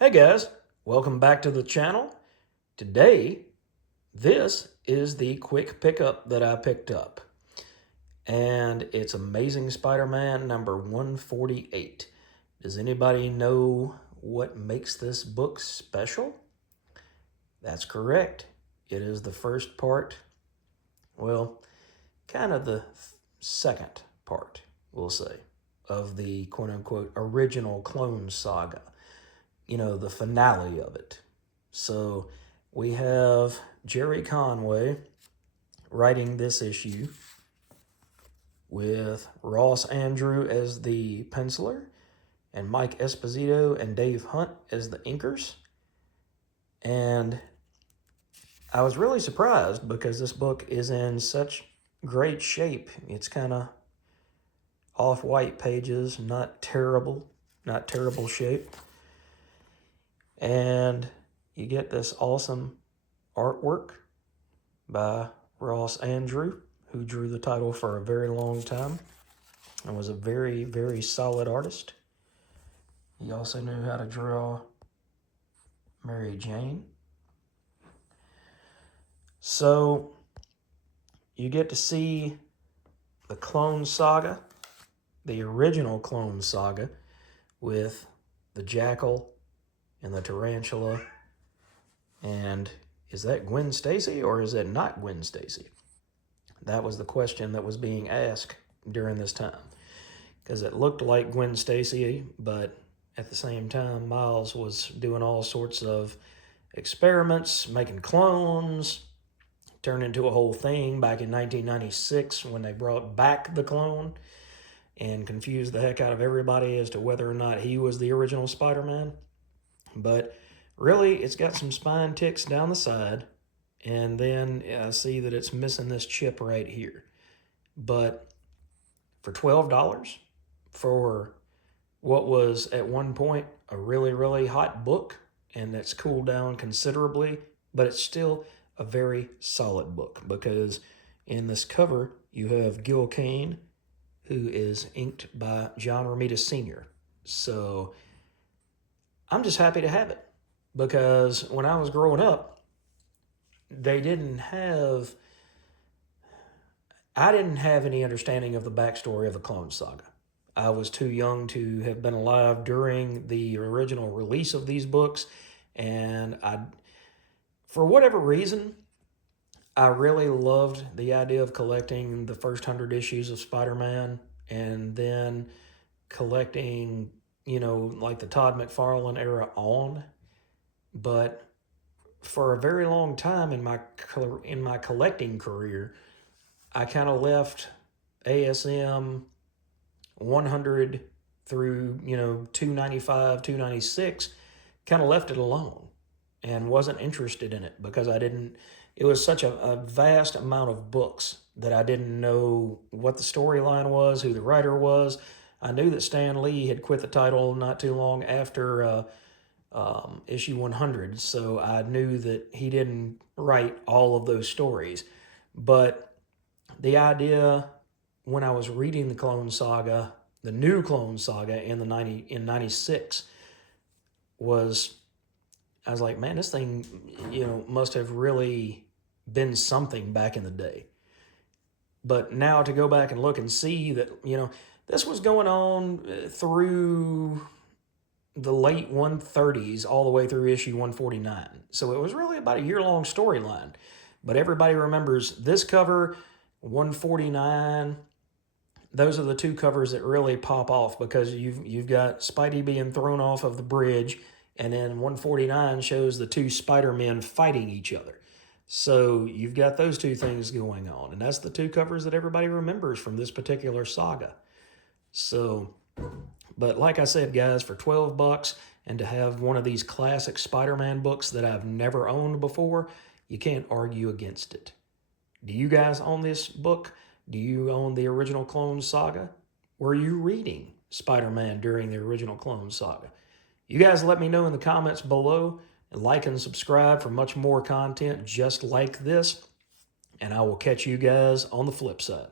Hey guys, welcome back to the channel. Today, this is the quick pickup that I picked up, and it's Amazing Spider-Man number 148. Does anybody know what makes this book special? That's correct. It is the first part, well, kind of the second part, we'll say, of the quote-unquote original Clone Saga. The finale of it. So we have Jerry Conway writing this issue with Ross Andru as the penciler and Mike Esposito and Dave Hunt as the inkers. And I was really surprised because this book is in such great shape. It's kind of off-white pages, not terrible shape. And you get this awesome artwork by Ross Andru, who drew the title for a very long time and was a very, very solid artist. He also knew how to draw Mary Jane. So you get to see the Clone Saga, the original Clone Saga, with the Jackal and the Tarantula. And is that Gwen Stacy or is it not Gwen Stacy? That was the question that was being asked during this time, because it looked like Gwen Stacy, but at the same time, Miles was doing all sorts of experiments, making clones, turned into a whole thing back in 1996 when they brought back the clone and confused the heck out of everybody as to whether or not he was the original Spider-Man. But really, it's got some spine ticks down the side, and then I see that it's missing this chip right here. But for $12, for what was at one point a really, really hot book, and that's cooled down considerably, but it's still a very solid book, because in this cover, you have Gil Kane, who is inked by John Romita Sr. So I'm just happy to have it, because when I was growing up, I didn't have any understanding of the backstory of the Clone Saga. I was too young to have been alive during the original release of these books, and for whatever reason, I really loved the idea of collecting the first 100 issues of Spider-Man, and then collecting, like the Todd McFarlane era on. But for a very long time in my collecting career, I kind of left ASM 100 through 295, 296, kind of left it alone and wasn't interested in it, because it was such a vast amount of books that I didn't know what the storyline was, who the writer was. I knew that Stan Lee had quit the title not too long after issue 100, so I knew that he didn't write all of those stories. But the idea, when I was reading the Clone Saga, the new Clone Saga in 96, I was like, man, this thing, must have really been something back in the day. But now to go back and look and see that, this was going on through the late 130s all the way through issue 149. So it was really about a year-long storyline. But everybody remembers this cover, 149. Those are the two covers that really pop off, because you've got Spidey being thrown off of the bridge, and then 149 shows the two Spider-Men fighting each other. So you've got those two things going on, and that's the two covers that everybody remembers from this particular saga. So, but like I said, guys, for $12 and to have one of these classic Spider-Man books that I've never owned before, you can't argue against it. Do you guys own this book? Do you own the original Clone Saga? Were you reading Spider-Man during the original Clone Saga? You guys let me know in the comments below, and like and subscribe for much more content just like this, and I will catch you guys on the flip side.